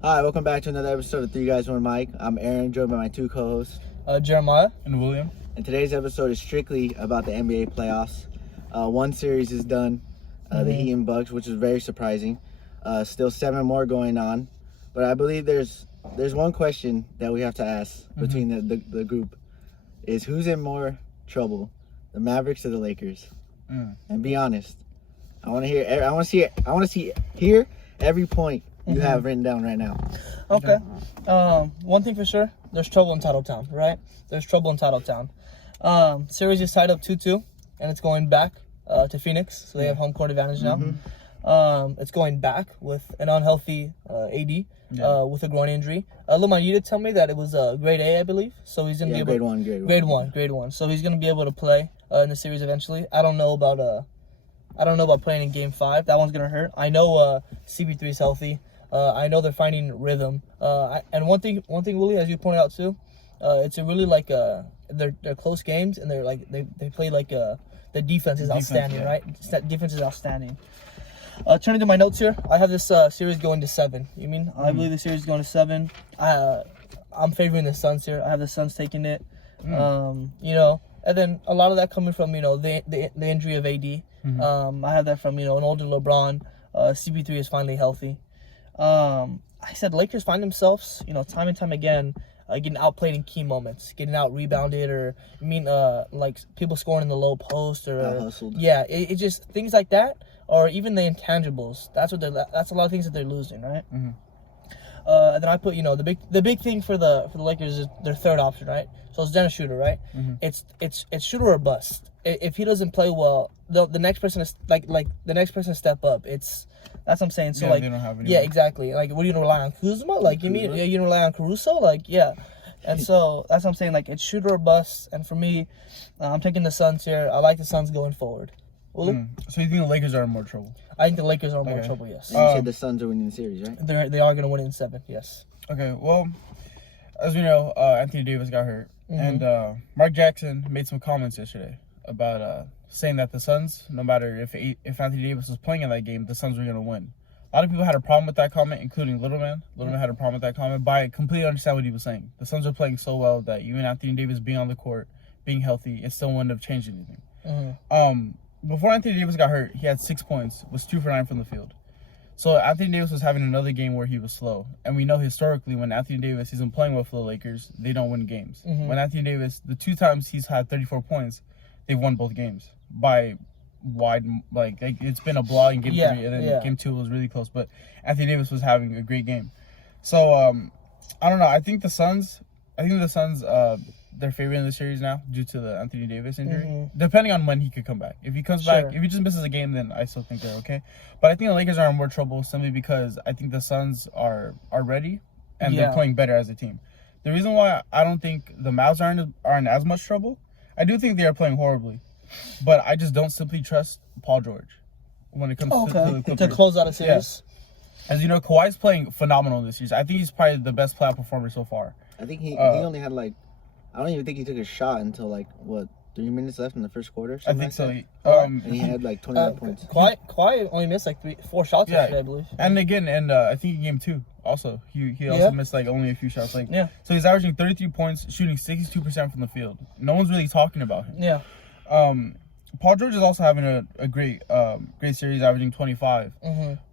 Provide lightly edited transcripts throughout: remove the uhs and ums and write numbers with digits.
Hi, welcome back to another episode of Three Guys, One Mic. I'm Aaron, joined by my two co-hosts. Jeremiah. And William. And today's episode is strictly about the NBA playoffs. One series is done, the Heat and Bucks, which is very surprising. Still 7 more going on. But I believe there's one question that we have to ask between the group. Is who's in more trouble, the Mavericks or the Lakers? And be honest. I want to hear every point you have written down right now. Okay. One thing for sure, there's trouble in Titletown, right? There's trouble in Titletown. Series is tied up 2-2, and it's going back to Phoenix, so they have home court advantage now. It's going back with an unhealthy AD with a groin injury. Lamar, you did tell me that it was grade A, I believe. So he's gonna be able grade one. So he's gonna be able to play in the series eventually. I don't know about playing in Game 5. That one's gonna hurt. I know CP3 is healthy. I know they're finding rhythm. And one thing, Willie, as you pointed out too, it's a really they're close games, and they play the defense is outstanding, right? Defense is outstanding. Turning to my notes here, I have this series going to 7. I believe the series is going to 7. I'm favoring the Suns here. I have the Suns taking it. And then a lot of that coming from the injury of AD. I have that from an older LeBron. CP3 is finally healthy. I said Lakers find themselves time and time again getting outplayed in key moments, getting out rebounded, or like people scoring in the low post, or hustled. Yeah, it just things like that, or even the intangibles. That's a lot of things that they're losing, right? And then I put the big thing for the Lakers is their third option, right? So it's Dennis Schroeder, right? It's Schroeder or bust. If he doesn't play well, the next person is the next person to step up. That's what I'm saying. So they don't have anyone. Yeah, exactly. Like, what are you gonna rely on, Kuzma? Like, you gonna rely on Caruso? Like, yeah. And so that's what I'm saying. Like, it's Schroeder or bust. And for me, I'm taking the Suns here. I like the Suns going forward. So you think the Lakers are in more trouble? I think the Lakers are in more trouble. Yes. And you said the Suns are winning the series, right? They are gonna win it in 7. Yes. Okay. Well, as we know, Anthony Davis got hurt, and Mark Jackson made some comments yesterday about saying that the Suns, no matter if Anthony Davis was playing in that game, the Suns were going to win. A lot of people had a problem with that comment, including Little Man. Little Man had a problem with that comment, but I completely understand what he was saying. The Suns are playing so well that even Anthony Davis being on the court, being healthy, it still wouldn't have changed anything. Before Anthony Davis got hurt, he had 6 points, was 2 for 9 from the field. So Anthony Davis was having another game where he was slow. And we know historically when Anthony Davis isn't playing well for the Lakers, they don't win games. When Anthony Davis, the 2 times he's had 34 points, they've won both games by wide, it's been a blowout in game 3, and then game 2 was really close. But Anthony Davis was having a great game. So I don't know. I think the Suns, they're favoring the series now due to the Anthony Davis injury. Depending on when he could come back. If he comes back, if he just misses a game, then I still think they're okay. But I think the Lakers are in more trouble simply because I think the Suns are ready and they're playing better as a team. The reason why I don't think the Mavs are in as much trouble, I do think they are playing horribly, but I just don't simply trust Paul George when it comes to the Clippers. To close out a series. Yeah. As you know, Kawhi's playing phenomenal this season. I think he's probably the best playoff performer so far. I think he only had I don't even think he took a shot until 3 minutes left in the first quarter. I think so. And he had 29 points. Kawhi only missed 4 shots yesterday, I believe. And again, I think in game 2 also he also missed only a few shots. So he's averaging 33 points, shooting 62% from the field. No one's really talking about him. Yeah. Paul George is also having a great series, averaging 25.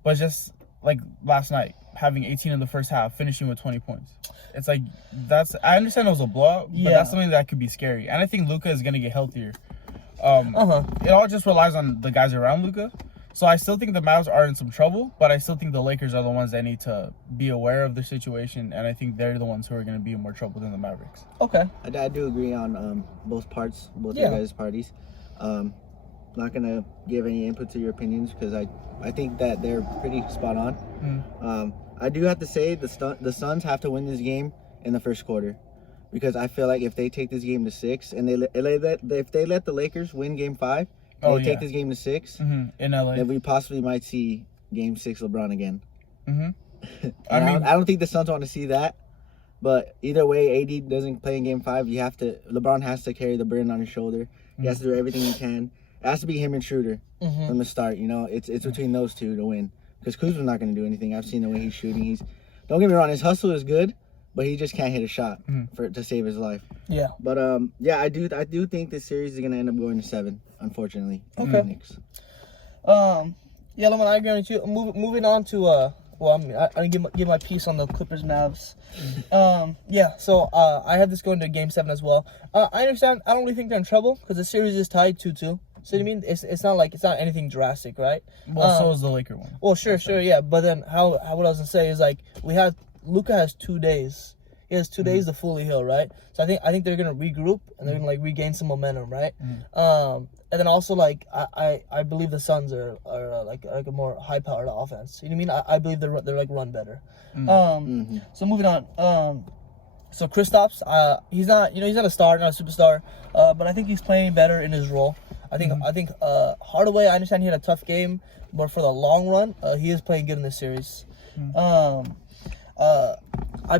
But just like last night, having 18 in the first half, finishing with 20 points. It's I understand it was a blowout, but that's something that could be scary. And I think Luka is going to get healthier. It all just relies on the guys around Luka. So I still think the Mavs are in some trouble, but I still think the Lakers are the ones that need to be aware of their situation, and I think they're the ones who are going to be in more trouble than the Mavericks. Okay. I do agree on both parts, both your guys' parties. Not going to give any input to your opinions because I think that they're pretty spot on. I do have to say the Suns have to win this game in the first quarter because I feel like if they take this game to 6 and if they let the Lakers win game 5, take this game to 6 in LA, then we possibly might see game 6 LeBron again. I don't think the Suns want to see that, but either way, AD doesn't play in game 5. LeBron has to carry the burden on his shoulder. He has to do everything he can. It has to be him and Schroeder from the start. It's between those two to win. Because Kuzma's not going to do anything. I've seen the way he's shooting. Don't get me wrong, his hustle is good, but he just can't hit a shot Mm-hmm. to save his life. Yeah. But yeah, I do think this series is gonna end up going to 7, unfortunately. in Okay. Phoenix. Yeah, Lamar, I agree with you. Moving on to well, I give my piece on the Clippers Mavs. Yeah, so I have this going to Game 7 as well. I understand. I don't really think they're in trouble because the series is tied 2-2. So what I mean, it's not anything drastic, right? Well, so is the Laker one. Well, sure, yeah. But then what I was gonna say is like Luka has 2 days. He has 2 days to fully heal, right? So I think they're gonna regroup and they're gonna like regain some momentum, right? And then also like I believe the Suns are like a more high powered offense. You know what I mean? I believe they're like run better. So moving on. So Kristaps, he's not a star, not a superstar, but I think he's playing better in his role. I think Hardaway, I understand he had a tough game, but for the long run, he is playing good in this series. I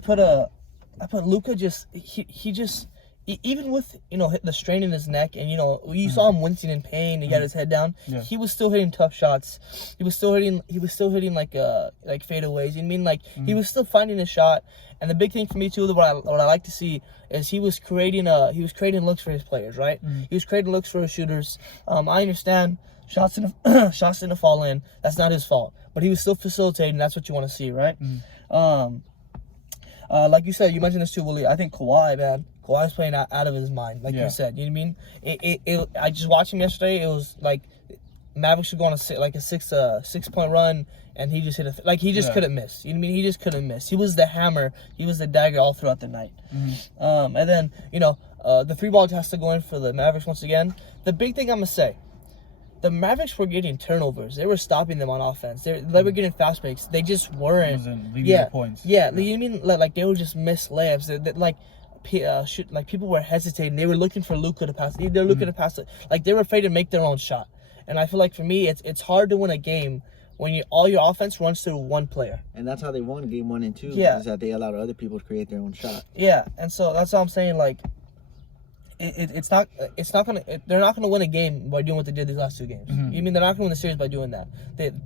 put Luka he just even with the strain in his neck and you saw him wincing in pain. He got his head down. Yeah. He was still hitting tough shots. He was still hitting like fadeaways. You know what I mean, like he was still finding his shot. And the big thing for me too, what I like to see is he was creating looks for his players, right? He was creating looks for his shooters. I understand shots didn't fall in. That's not his fault, but he was still facilitating. That's what you want to see, right? Like you said, you mentioned this too, Willie. I think Kawhi's playing out of his mind, like you said. You know what I mean? I just watched him yesterday. It was like Mavericks should go on a 6-point run, and he just couldn't miss. You know what I mean? He just couldn't miss. He was the hammer. He was the dagger all throughout the night. And then the 3-ball has to go in for the Mavericks once again. The big thing I'm gonna say. The Mavericks were getting turnovers. They were stopping them on offense. They were getting fast breaks. They just weren't. Points. Yeah. You mean like they would just miss layups? Like people were hesitating. They were looking for Luka to pass. They're looking to pass it. Like they were afraid to make their own shot. And I feel like for me, it's hard to win a game when all your offense runs through one player. And that's how they won Game 1 and 2. Yeah. Is that they allowed other people to create their own shot. Yeah, and so that's what I'm saying. Like. They're not gonna win a game by doing what they did these last 2 games. You mean they're not gonna win the series by doing that?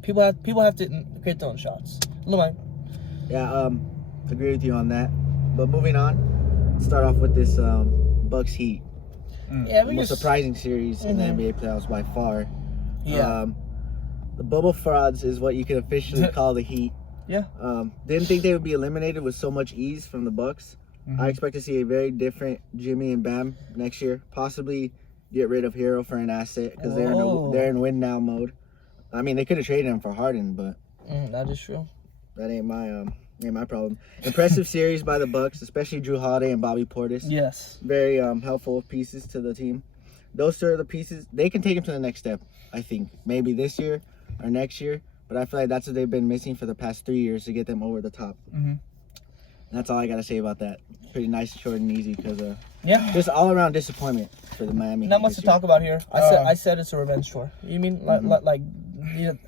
People have to create their own shots. Lamar. Yeah, agree with you on that. But moving on, let's start off with this Bucks Heat. Yeah, the most surprising series in the NBA playoffs by far. Yeah. The bubble frauds is what you could officially call the Heat. Yeah. Didn't think they would be eliminated with so much ease from the Bucks. I expect to see a very different Jimmy and Bam next year. Possibly get rid of Hero for an asset because they're in win now mode. I mean, they could have traded him for Harden, but that is true. That ain't my problem. Impressive series by the Bucks, especially Drew Holiday and Bobby Portis. Yes. Very helpful pieces to the team. Those are the pieces they can take him to the next step. I think maybe this year or next year, but I feel like that's what they've been missing for the past 3 years to get them over the top. That's all I gotta say about that. Pretty nice, short, and easy because just all around disappointment for the Miami. Not much to talk about here. I said it's a revenge tour. You mean like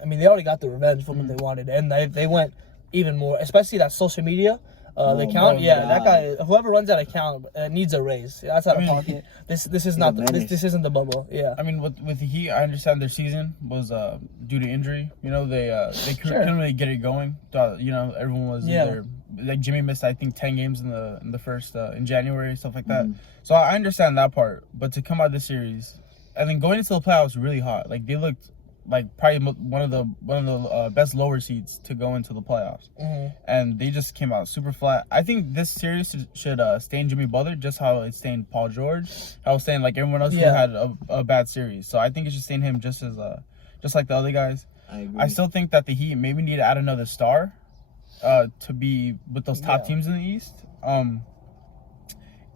I mean they already got the revenge from what they wanted, and they went even more, especially that social media. The account, that guy, whoever runs that account needs a raise. That's out of pocket. This is not this isn't the bubble. Yeah. I mean, with the Heat, I understand their season was due to injury. They couldn't really get it going. Everyone was either like Jimmy missed, I think, 10 games in the first in January, stuff like that. So I understand that part. But to come out of this series, I think going into the playoffs really hot. Like they looked like probably one of the best lower seeds to go into the playoffs, and they just came out super flat. I think this series should stain Jimmy Butler just how it stained Paul George. I was saying like everyone else who had a bad series, so I think it should stain him just like the other guys. I agree. I still think that the Heat maybe need to add another star to be with those top teams in the East.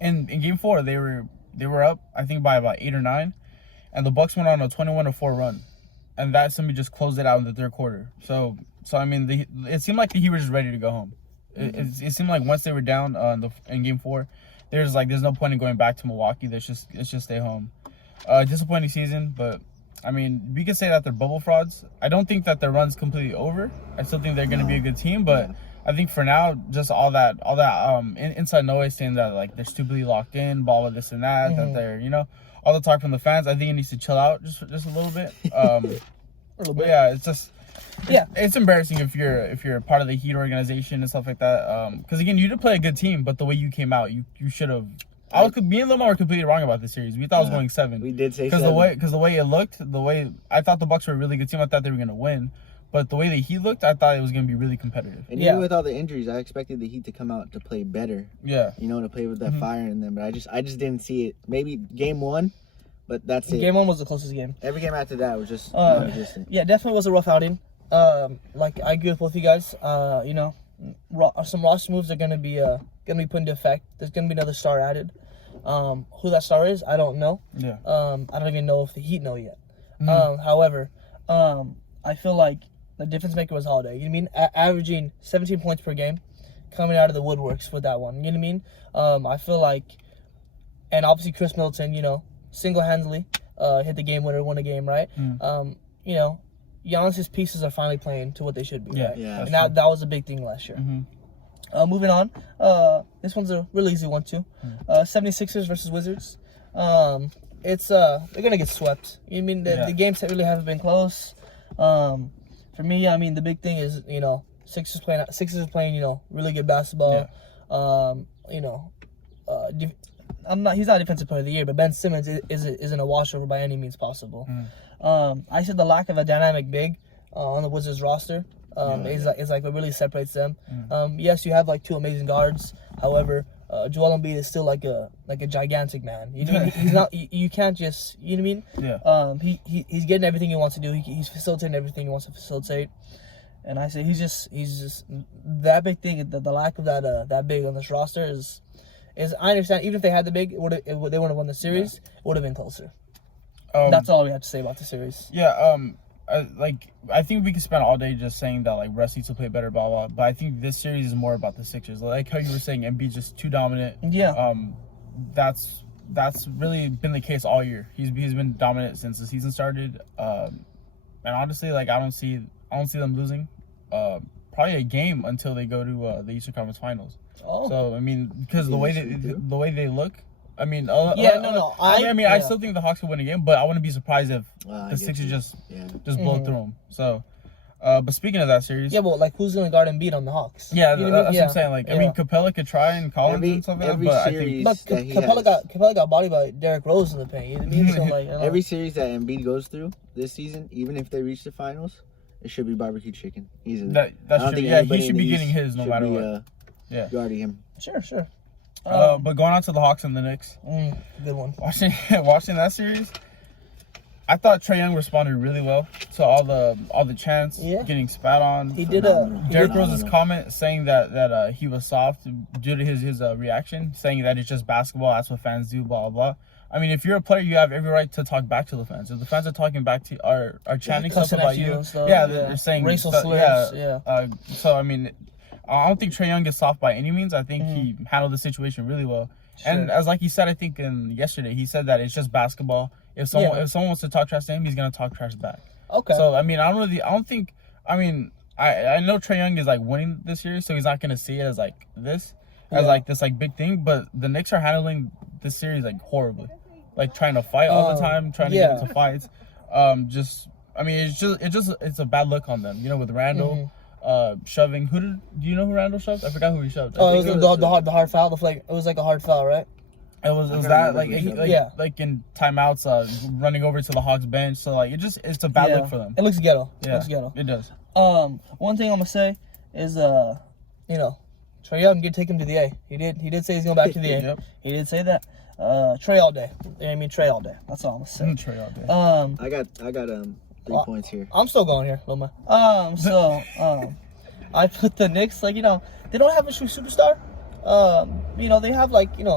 In Game 4 they were up I think by about 8 or 9, and the Bucks went on a 21-4 run. And that somebody just closed it out in the third quarter. So I mean, it seemed like the Heat were just ready to go home. It seemed like once they were down in Game 4, there's no point in going back to Milwaukee. Let's just stay home. Disappointing season, but I mean, we could say that they're bubble frauds. I don't think that their run's completely over. I still think they're going to be a good team, but I think for now, just all that inside noise saying that like they're stupidly locked in, ball of this and that, that they're all the talk from the fans. I think it needs to chill out just a little bit. But yeah, it's just It's embarrassing if you're a part of the Heat organization and stuff like that. Because again, you did play a good team, but the way you came out, you should have. Me and Lamar were completely wrong about this series. We thought it was going 7. We did say 7. Because Because the way it looked, I thought the Bucks were a really good team. I thought they were gonna win. But the way the Heat looked, I thought it was going to be really competitive. And even with all the injuries, I expected the Heat to come out to play better. Yeah. To play with that fire in them. But I just didn't see it. Maybe game 1, but that's it. Game 1 was the closest game. Every game after that was just non-existent. Yeah, definitely was a rough outing. Like, I agree with both of you guys. Some roster moves are going to be put into effect. There's going to be another star added. Who that star is, I don't know. Yeah. I don't even know if the Heat know yet. However, I feel like the difference maker was Holiday. You know what I mean? Averaging 17 points per game, coming out of the woodworks with that one. You know what I mean? I feel like, and obviously Chris Middleton, single-handedly hit the game winner, won a game, right? Giannis's pieces are finally playing to what they should be, right? Yeah. And that was a big thing last year. Moving on, this one's a really easy one too. 76ers versus Wizards. They're gonna get swept. You know what I mean? The games really haven't been close. For me, I mean, the big thing is, Sixers are playing, really good basketball. Yeah. He's not defensive player of the year, but Ben Simmons isn't a washover by any means possible. I said the lack of a dynamic big on the Wizards roster is like what really separates them. Yes, you have like 2 amazing guards. However, Joel Embiid is still like a gigantic man. He's not. You can't just. You know what I mean? Yeah. He's getting everything he wants to do. He's facilitating everything he wants to facilitate. And I say he's just that big thing. The lack of that big on this roster is I understand. Even if they had the big, they wouldn't have won the series. It would have been closer. That's all we have to say about the series. Yeah. I think we could spend all day just saying that like Russ needs to play better, blah blah. But I think this series is more about the Sixers. Like how you were saying, Embiid's just too dominant. Yeah. That's really been the case all year. He's been dominant since the season started. And honestly, like I don't see them losing. Probably a game until they go to the Eastern Conference Finals. Oh. So I mean, because the way they look. I mean, I still think the Hawks could win a game, but I wouldn't be surprised if the Sixers just blow through them. So, but speaking of that series, well, like who's gonna guard Embiid on the Hawks? Yeah, that's what I'm saying. Like, I mean, Capella could try and Collins and stuff like that, but I think Capella got bodied by Derrick Rose in the paint. You know what I mean? So like, every series that Embiid goes through this season, even if they reach the finals, it should be barbecue chicken. Easily. That's true. Yeah, he should be getting his no matter what. Guarding him. Sure. But going on to the Hawks and the Knicks. Good one. Watching that series, I thought Trae Young responded really well to all the chants, getting spat on. He did Derrick Rose's comment saying that he was soft due to his reaction, saying that it's just basketball, that's what fans do, blah blah. I mean, if you're a player, you have every right to talk back to the fans. If the fans are talking back to are chanting stuff about you, they're saying racial slurs. So I mean, I don't think Trae Young is soft by any means. I think he handled the situation really well. Sure. And as like he said, I think yesterday, he said that it's just basketball. If someone wants to talk trash to him, he's gonna talk trash back. Okay. So I mean, I know Trae Young is like winning this series, so he's not gonna see it as like this, this like big thing. But the Knicks are handling this series like horribly, like trying to fight all the time, trying to get into fights. It's a bad look on them. With Randall. Shoving. Do you know who Randall shoved? I forgot who he shoved. It was the hard foul. It was like a hard foul, right? It was that like in timeouts, running over to the Hawks bench. So like it's a bad look for them. It looks ghetto. It does. One thing I'm gonna say is Trae Young did take him to the A. He did say he's going back to the A. Yep. He did say that. Trae all day. Trae all day. That's all I'm gonna say. Trae all day. I got 3 points here. I'm still going here, Loma. I put the Knicks, they don't have a true superstar. They have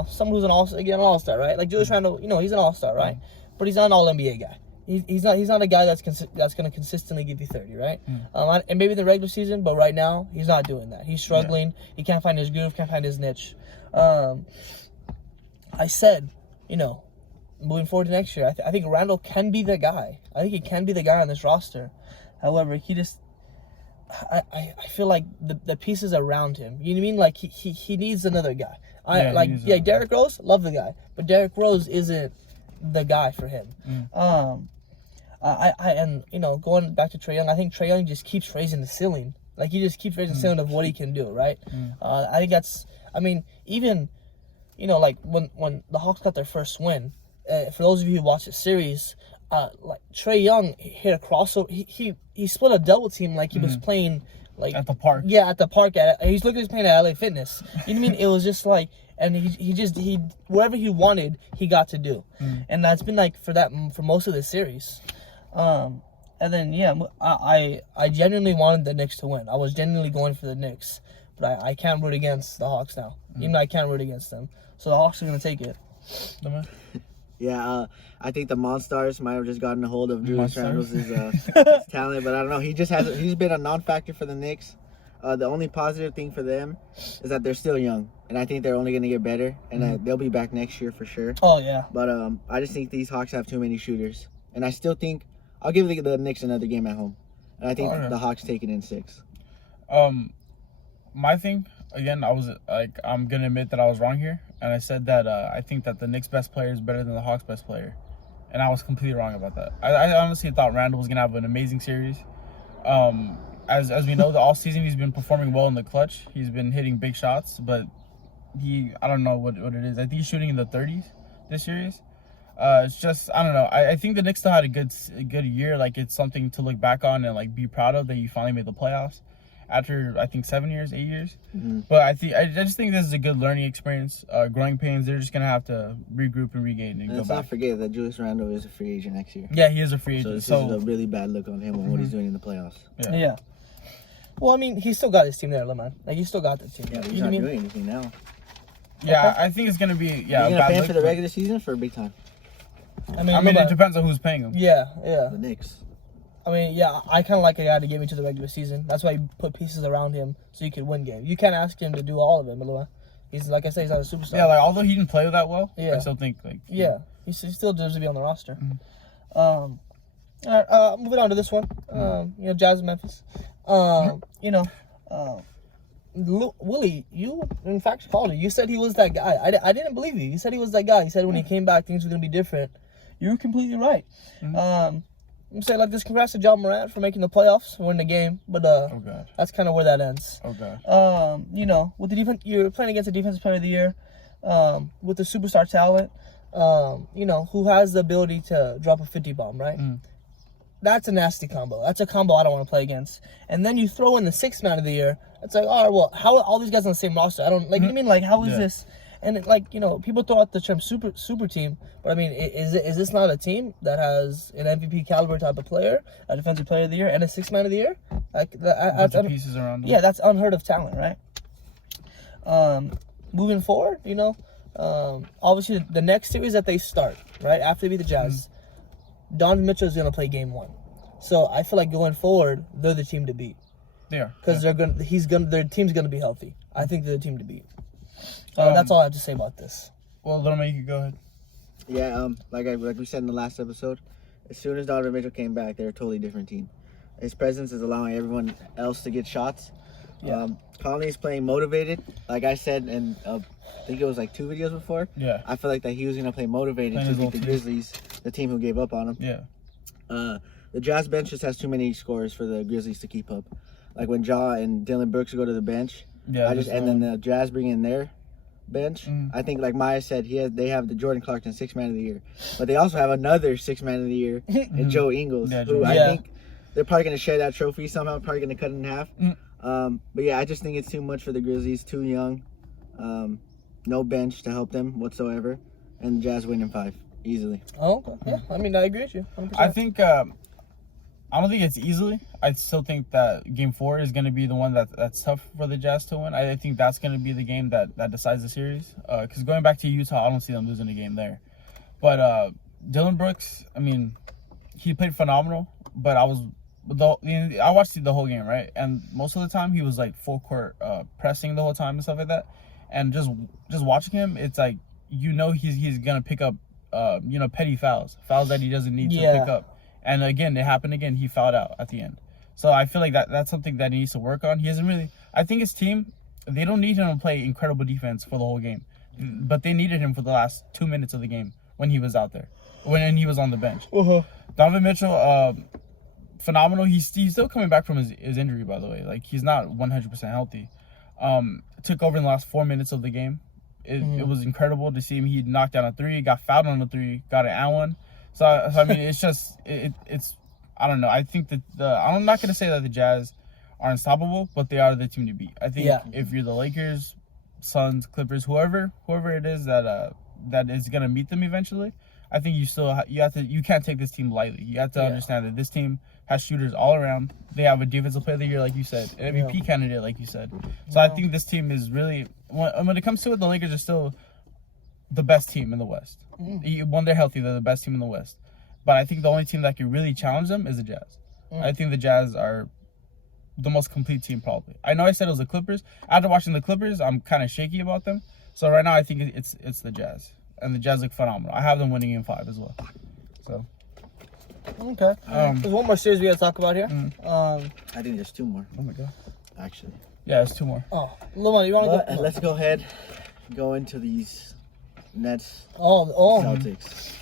someone who's an all-star, right? Like Julius Randle, he's an all-star, right? But he's not an all-NBA guy. He's not a guy that's going to consistently give you 30, right? And maybe in the regular season, but right now he's not doing that. He's struggling. He can't find his groove, can't find his niche. I said, moving forward to next year, I think Randall can be the guy. I think he can be the guy on this roster. However, he just, I feel like the pieces around him. You know what I mean? Like he needs another guy. Derrick Rose, love the guy, but Derrick Rose isn't the guy for him. And going back to Trae Young, I think Trae Young just keeps raising the ceiling. Like he just keeps raising the ceiling of what he can do, right? I think that's. I mean, even like when the Hawks got their first win. For those of you who watched the series, like Trae Young hit a crossover. He split a double team like he was playing like at the park. Yeah, at the park. He's looking at playing at LA Fitness. You know what I mean? It was just like, and he whatever he wanted, he got to do, and that's been like for most of the series. And then I genuinely wanted the Knicks to win. I was genuinely going for the Knicks, but I can't root against the Hawks now. Even though I can't root against them, so the Hawks are gonna take it. Yeah, I think the Monstars might have just gotten a hold of Julius Randle's his talent, but I don't know. He's been a non-factor for the Knicks. The only positive thing for them is that they're still young, and I think they're only going to get better, and they'll be back next year for sure. Oh yeah. But I just think these Hawks have too many shooters, and I still think I'll give the Knicks another game at home, and I think the Hawks take it in 6. My thing again, I'm gonna admit that I was wrong here, and I said that I think that the Knicks' best player is better than the Hawks' best player, and I was completely wrong about that. I honestly thought Randle was gonna have an amazing series. As we know, all season he's been performing well in the clutch. He's been hitting big shots, but I don't know what it is. I think he's shooting in the 30s this series. It's just, I don't know. I think the Knicks still had a good year. Like, it's something to look back on and like be proud of that you finally made the playoffs after I think 7 years, 8 years. But I just think this is a good learning experience. Growing pains. They're just gonna have to regroup and regain and go let's back. not forget that Julius Randle is a free agent next year. Yeah, he is a free agent. So this is a really bad look on him on what he's doing in the playoffs. Yeah. Well, I mean, he's still got his team there, man. Like, he's still got the team. Yeah, You he's know not what I mean? doing anything now. Yeah, I think it's gonna be You're gonna pay him for the regular season for big time. I mean, it depends on who's paying him. Yeah. The Knicks. I mean, yeah, I kind of like a guy to give me to the regular season. That's why you put pieces around him so you can win games. You can't ask him to do all of it, Malua. He's, like I say, he's not a superstar. Yeah, like, although he didn't play that well, I still think, like... He still deserves to be on the roster. All right, moving on to this one. Jazz Memphis. Willie, you, in fact, called it. You said he was that guy. I didn't believe you. You said he was that guy. You said when he came back, things were going to be different. You were completely right. I'm saying like this. Congrats to John Morant for making the playoffs, winning the game. But that's kind of where that ends. Oh god. With the defense, you're playing against the defensive player of the year, with the superstar talent, who has the ability to drop a 50 bomb, right? That's a nasty combo. That's a combo I don't want to play against. And then you throw in the 6th man of the year. It's like, all right, well, how are all these guys on the same roster? I don't like. You know what I mean, like, how is this? And people throw out the term super team, but I mean, is this not a team that has an MVP caliber type of player, a defensive player of the year, and a 6th man of the year? Like, pieces around them. Yeah, that's unheard of talent, right? Moving forward, obviously the next series that they start, right after they beat the Jazz, Donovan Mitchell is gonna play Game 1, so I feel like going forward, they're the team to beat. They are, because their team's gonna be healthy. I think they're the team to beat. That's all I have to say about this. Well, Little Man, you can go ahead. Yeah, like we said in the last episode, as soon as Donovan Mitchell came back, they're a totally different team. His presence is allowing everyone else to get shots. Yeah. Conley's playing motivated, like I said, and I think it was like 2 videos before. Yeah. I feel like that he was gonna play motivated to beat the Grizzlies, the team who gave up on him. Yeah. The Jazz bench just has too many scores for the Grizzlies to keep up. Like when Ja and Dylan Brooks go to the bench, and then the Jazz bring in their bench. I think, like Maya said, they have the Jordan Clarkson 6th man of the year, but they also have another 6th man of the year in Joe Ingles, who I think they're probably going to share that trophy somehow. Probably going to cut it in half. But yeah, I just think it's too much for the Grizzlies. Too young, no bench to help them whatsoever, and the Jazz win in 5 easily. Oh, okay. Yeah, I mean, I agree with you. 100%. I think. I don't think it's easily. I still think that Game 4 is going to be the one that's tough for the Jazz to win. I think that's going to be the game that decides the series. Because going back to Utah, I don't see them losing a game there. But Dylan Brooks, I mean, he played phenomenal. But I watched the whole game, right? And most of the time he was like full court pressing the whole time and stuff like that. And just watching him, it's like he's going to pick up petty fouls that he doesn't need to pick up. And again, it happened again. He fouled out at the end. So I feel like that's something that he needs to work on. He hasn't really... I think his team, they don't need him to play incredible defense for the whole game. But they needed him for the last 2 minutes of the game when he was out there. When he was on the bench. Donovan Mitchell, phenomenal. He's still coming back from his injury, by the way. Like, he's not 100% healthy. Took over in the last 4 minutes of the game. It was incredible to see him. He knocked down a three, got fouled on a three, got an and one. So I mean, it's just it's I don't know. I think that I'm not gonna say that the Jazz are unstoppable, but they are the team to beat. I think if you're the Lakers, Suns, Clippers, whoever it is that is gonna meet them eventually, I think you can't take this team lightly. You have to understand that this team has shooters all around. They have a defensive player of the year, like you said, an MVP candidate, like you said. So I think this team is really, when it comes to it, the Lakers are still the best team in the West. When they're healthy, they're the best team in the West. But I think the only team that can really challenge them is the Jazz. I think the Jazz are the most complete team, probably. I know I said it was the Clippers. After watching the Clippers, I'm kind of shaky about them. So right now, I think it's the Jazz. And the Jazz look phenomenal. I have them winning in 5 as well. So. Okay. There's one more series we got to talk about here. I think there's 2 more. Oh, my God. Actually. Yeah, there's 2 more. Oh, Lamar, you want to go? Let's go ahead. Go into these Nets. Celtics.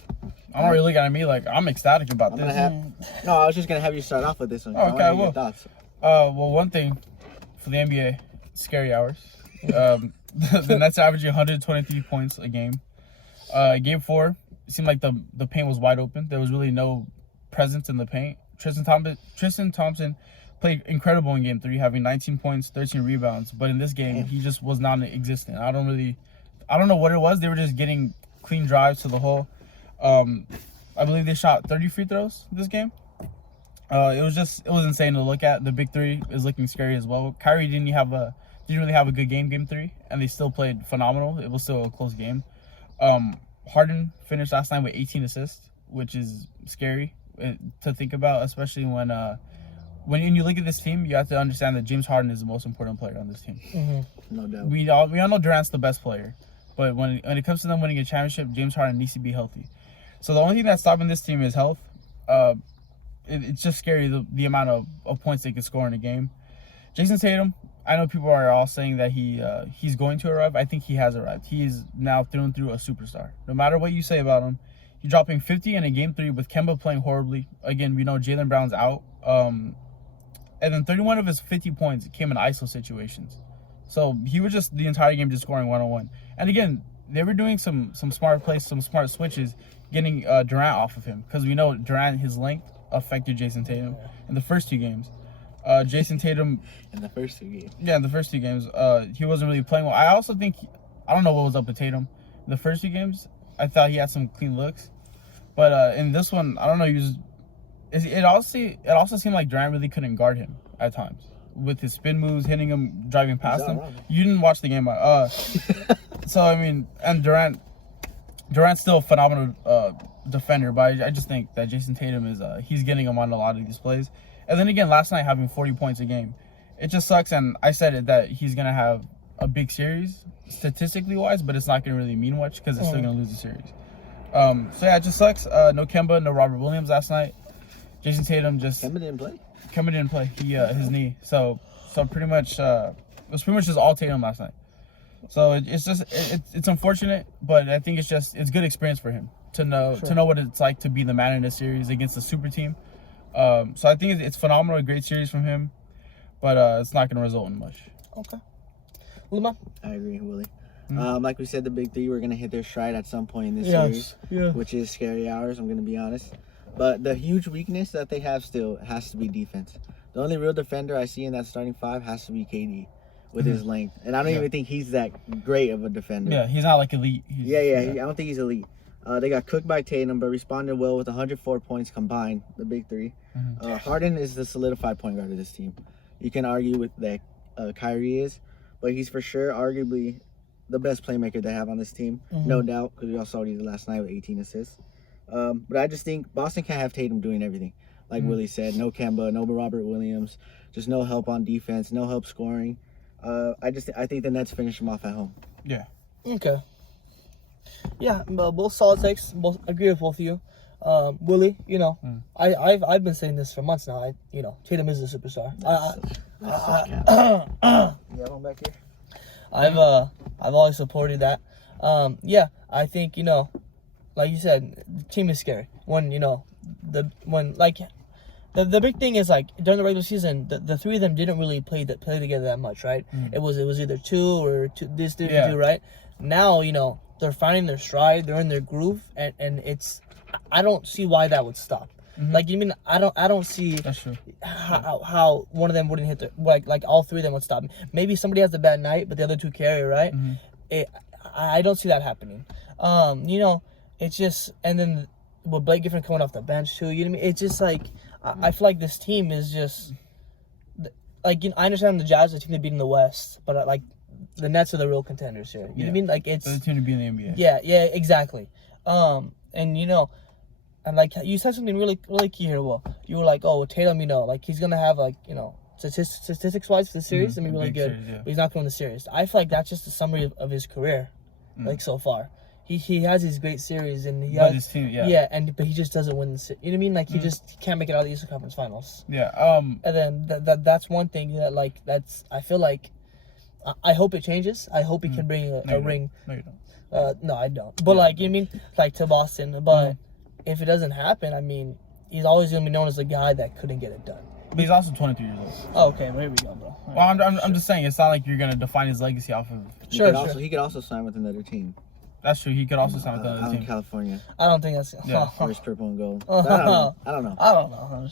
I'm already looking at me like I'm ecstatic about this. No, I was just going to have you start off with this one. Okay, your thoughts. Well, one thing for the NBA, scary hours. The Nets are averaging 123 points a game. Game 4, it seemed like the paint was wide open. There was really no presence in the paint. Tristan Thompson played incredible in Game 3, having 19 points, 13 rebounds. But in this game, he just was non-existent. I don't know what it was. They were just getting clean drives to the hole. I believe they shot 30 free throws this game. It was insane to look at. The big 3 is looking scary as well. Kyrie didn't really have a good game, Game 3, and they still played phenomenal. It was still a close game. Harden finished last night with 18 assists, which is scary to think about, especially when you look at this team. You have to understand that James Harden is the most important player on this team. No doubt. We all know Durant's the best player, but when it comes to them winning a championship, James Harden needs to be healthy. So the only thing that's stopping this team is health. It's just scary the amount of points they can score in a game. Jason Tatum, I know people are all saying that he's going to arrive. I think he has arrived. He is now through and through a superstar. No matter what you say about him, he's dropping 50 in a Game 3 with Kemba playing horribly. Again, we know Jaylen Brown's out. And then 31 of his 50 points came in ISO situations. So he was just the entire game just scoring one-on-one. And again, they were doing some smart plays, some smart switches, getting Durant off of him. Because we know Durant, his length affected Jason Tatum in the first 2 games. Jason Tatum in the first 2 games. Yeah, in the first 2 games, he wasn't really playing well. I also think I don't know what was up with Tatum. In the first 2 games, I thought he had some clean looks, but in this one, I don't know. It also seemed like Durant really couldn't guard him at times with his spin moves, hitting him, driving past him. Wrong. You didn't watch the game, so I mean, and Durant's still a phenomenal defender, but I just think that Jason Tatum is he's getting him on a lot of these plays. And then again, last night having 40 points a game, it just sucks. And I said it that he's gonna have a big series statistically wise, but it's not gonna really mean much because it's still gonna lose the series. So yeah, it just sucks. No Kemba, no Robert Williams last night. Jason Tatum Kemba didn't play. Kemba didn't play. He his knee. So pretty much it was pretty much just all Tatum last night. So it's unfortunate, but I think it's good experience for him to know what it's like to be the man in a series against a super team. So I think it's phenomenal, a great series from him, but it's not going to result in much. Okay. Luma? I agree, Willie. Like we said, the big 3 were going to hit their stride at some point in this series, which is scary hours, I'm going to be honest. But the huge weakness that they have still has to be defense. The only real defender I see in that starting 5 has to be KD with his length. And I don't even think he's that great of a defender. Yeah, he's not like elite. I don't think he's elite. They got cooked by Tatum, but responded well with 104 points combined, the big 3. Harden is the solidified point guard of this team. You can argue with that Kyrie is, but he's for sure arguably the best playmaker they have on this team. No doubt, because we all saw what he did last night with 18 assists. But I just think Boston can't have Tatum doing everything. Like Willie said, no Kemba, no Robert Williams, just no help on defense, no help scoring. I think the Nets finish them off at home. Yeah. Okay. Yeah, both solid takes. Both agree with both of you. Willie, I've been saying this for months now. Tatum is a superstar. You have one back here? I've always supported that. I think like you said, the team is scary when the big thing is like during the regular season, the three of them didn't really play together that much, right? It was either two, this two, right? Now they're finding their stride, they're in their groove, and it's I don't see why that would stop. Like you mean I don't see That's true. how one of them wouldn't hit like all three of them would stop. Maybe somebody has a bad night, but the other two carry, right? I don't see that happening. It's just, and then with Blake Griffin coming off the bench too, you know what I mean? It's just like I feel like this team is just like I understand the Jazz are the team to beat in the West, but like the Nets are the real contenders here. You know what I mean? Like it's the team to be in the NBA. Yeah, exactly. And and like you said something really really key here. Well, you were like, oh, Tatum, like he's gonna have like statistics wise for the series, gonna be really good. Series, but he's not going to the series. I feel like that's just a summary of his career, like so far. He has these great series and he has his team, but he just doesn't win the series. You know what I mean? Like he can't make it out of the Eastern Conference Finals. Yeah. And then that's one thing that's I feel like I hope it changes. I hope he can bring a ring. No, you don't. No, I don't. But like you know what I mean, like to Boston. But if it doesn't happen, I mean, he's always gonna be known as the guy that couldn't get it done. But he's also 23 years old. Oh, okay, well, here we go, bro. Well, I'm just saying, it's not like you're gonna define his legacy off of. He could also sign with another team. That's true. He could also sign with another out team. in California. I don't think that's. First purple and gold. I don't know. I don't know.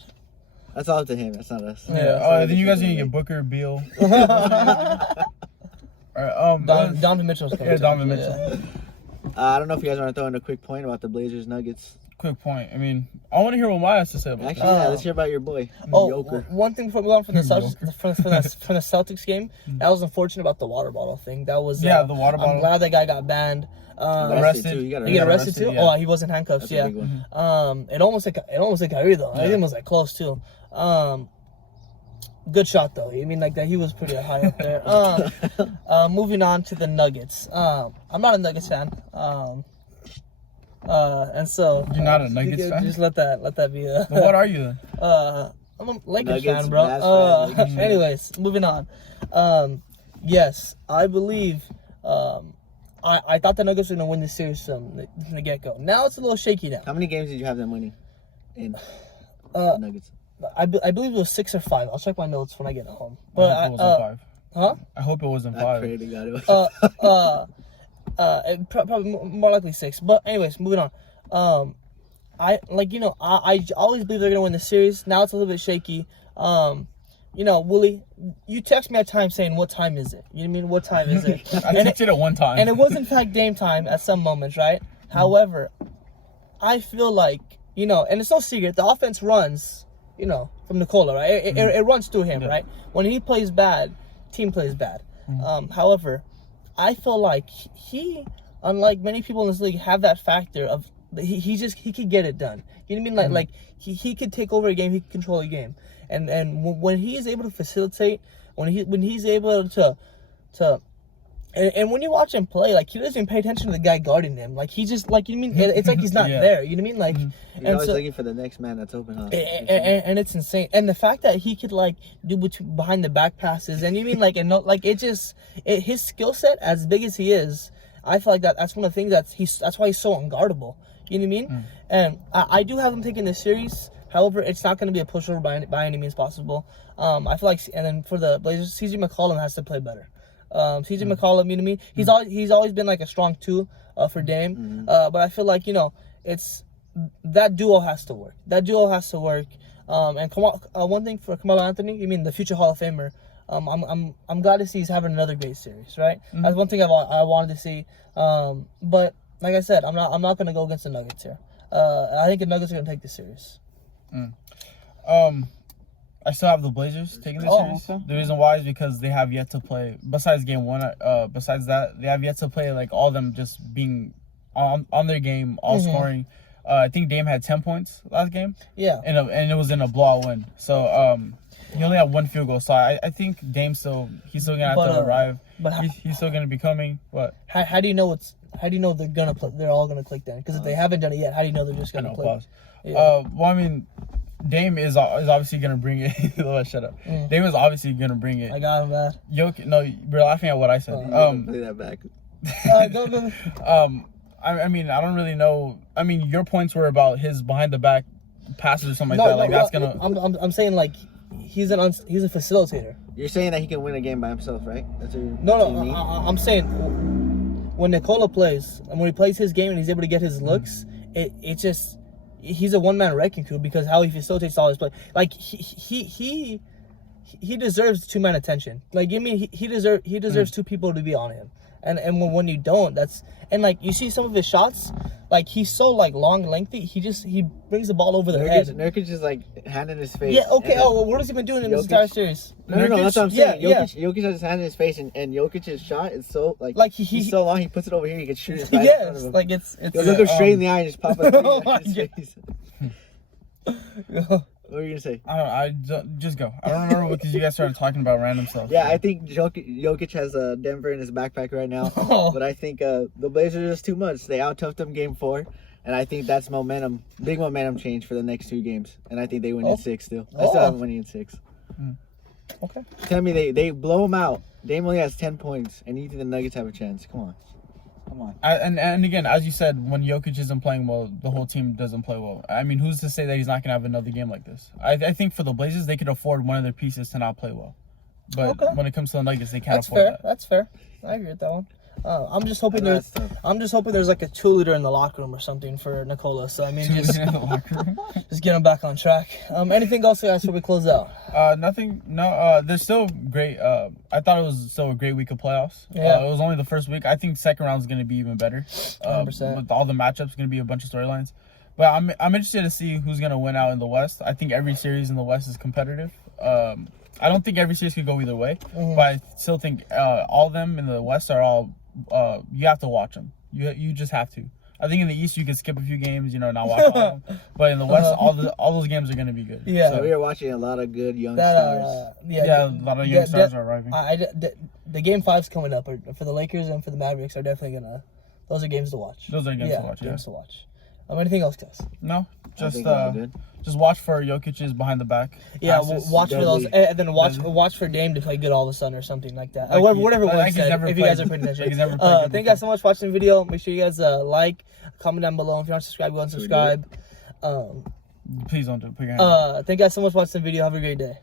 That's all up to him. That's not us. Yeah. Then you guys need to get Booker, Beal. All right. Donovan Mitchell's coming. Yeah, Donovan Mitchell. I don't know if you guys want to throw in a quick point about the Blazers Nuggets. Quick point. I mean, I want to hear what Maya has to say about Actually, let's hear about your boy. Joker. One thing before we go on from the Celtics game, that was unfortunate about the water bottle thing. That was the water bottle. I'm glad that guy got banned. Arrested too. He got arrested too. Yeah. Oh, he was in handcuffs. That's a big one. It almost like Kyrie though. I think it was like close too. Good shot though. I mean, like that, he was pretty high up there. Moving on to the Nuggets. I'm not a Nuggets fan. And so you're not a Nuggets fan. Just let that be. What are you then? I'm a Lakers Nuggets, fan, bro. Mavs fan, Anyways, moving on. Yes, I believe. I thought the Nuggets were gonna win this series from the get go. Now it's a little shaky now. How many games did you have them winning? In Nuggets. I believe it was 6 or 5. I'll check my notes when I get home. I hope it wasn't 5. Huh? I hope it wasn't 5. I pray to God it was. Probably more likely 6. But anyways, moving on. I always believe they're gonna win the series. Now it's a little bit shaky. Willie, you text me at times saying, "What time is it?" You know what I mean? What time is it? I texted it one time. And it was in fact game time at some moments, right? However, I feel like and it's no secret. The offense runs, from Nikola, right? It runs through him, right? When he plays bad, team plays bad. However, I feel like he, unlike many people in this league, have that factor of he could get it done. You know what I mean? Like he could take over a game, he could control a game, and when he is able to facilitate, when he's able to. And when you watch him play, like he doesn't even pay attention to the guy guarding him. Like he just it's like he's not there. You know what I mean? Like he's always looking for the next man that's open, huh? And it's insane. And the fact that he could do behind the back passes, and you mean his skill set, as big as he is, I feel like that's one of the things that's why he's so unguardable. You know what I mean? And I do have him taking this series. However, it's not going to be a pushover by any means possible. I feel like, and then for the Blazers, CJ McCollum has to play better. CJ McCollum, you know what I mean? He's always been like a strong 2 for Dame. But I feel like it's that duo has to work. And one thing for Carmelo Anthony, you mean the future Hall of Famer. I'm glad to see he's having another great series, right? That's one thing I wanted to see. But like I said, I'm not gonna go against the Nuggets here. I think the Nuggets are gonna take this series. I still have the Blazers taking this series. Okay. The reason why is because they have yet to play, besides game 1, besides that, they have yet to play like all of them just being on their game, all scoring. I think Dame had 10 points last game. Yeah. And it was in a blowout win. So he only had 1 field goal. So I think Dame he's still gonna have to arrive. But he's still gonna be coming. What? How do you know they're gonna play? They're all gonna click then? Because if they haven't done it yet, how do you know they're just gonna play? Yeah. Well, I mean, Dame is obviously gonna bring it. Shut up. Dame is obviously gonna bring it. I got him, man. No, you're laughing at what I said. Play that back. I mean, I don't really know. I mean, your points were about his behind the back passes or something like that. Like that's gonna. I'm saying like he's a facilitator. You're saying that he can win a game by himself, right? That's what you mean? I'm saying when Nikola plays and when he plays his game and he's able to get his looks, it just he's a one-man wrecking crew because how he facilitates all his play. Like he deserves two-man attention. Like I mean he deserves two people to be on him. And when you don't, and like you see some of his shots, like he's so like long, lengthy. He brings the ball over the head. Nurkic is like hand in his face. Yeah. Okay. What has he been doing in this entire series? No. That's what I'm saying. Yeah. Jokic has his hand in his face, and Jokic's shot is so he's so long. He puts it over here. He can shoot it. Right in front of him. Like it's. He'll look him straight in the eye and just pop a three Oh in his face. What were you gonna say? I don't. Just go. I don't remember because you guys started talking about random stuff. Yeah, I think Jokic has Denver in his backpack right now, but I think the Blazers are just too much. They out-toughed them Game 4, and I think that's big momentum change for the next 2 games, and I think they win in 6 still. I still have them winning in 6. Okay. Tell me they blow them out. Dame only has 10 points, and you think the Nuggets have a chance? Come on. And again, as you said, when Jokic isn't playing well, the whole team doesn't play well. I mean, who's to say that he's not going to have another game like this? I think for the Blazers, they could afford one of their pieces to not play well. But when it comes to the Nuggets, they can't afford that. That's fair. I agree with that one. I'm just hoping there's like a 2-liter in the locker room or something for Nikola. So I mean, just get him back on track. Anything else, guys, before we close out? Nothing. No. There's still great. I thought it was still a great week of playoffs. Yeah. It was only the first week. I think second round is going to be even better. 100%. With all the matchups, going to be a bunch of storylines. But I'm interested to see who's going to win out in the West. I think every series in the West is competitive. I don't think every series could go either way, but I still think all of them in the West are all. You have to watch them. You just have to. I think in the East you can skip a few games, not watch all of them. But in the West, all those games are going to be good. Yeah. So we are watching a lot of good young stars. A lot of young stars are arriving. The Game 5's coming up for the Lakers and for the Mavericks are definitely gonna. Those are games to watch. Those are games to watch. Games to watch. Anything else, guys? No, just watch for Jokic's behind the back. Yeah, passes. watch for those, and then watch for Dame to play good all of a sudden or something like that. Whatever one said. If you guys are paying attention. Thank you guys so much for watching the video. Make sure you guys like, comment down below. If you're not subscribed, go and subscribe. Please don't do it. Put your hand up. Thank you guys so much for watching the video. Have a great day.